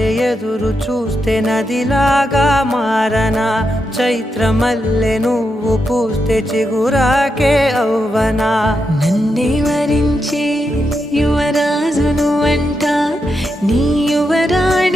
వలె ఎదురు చూస్తే నదిలాగా మారనా, చైత్రమల్లె నువ్వు పూస్తే చిగురాకే అవ్వనా. నన్నే వరించే యువరాజును అంట నీ యువరాజు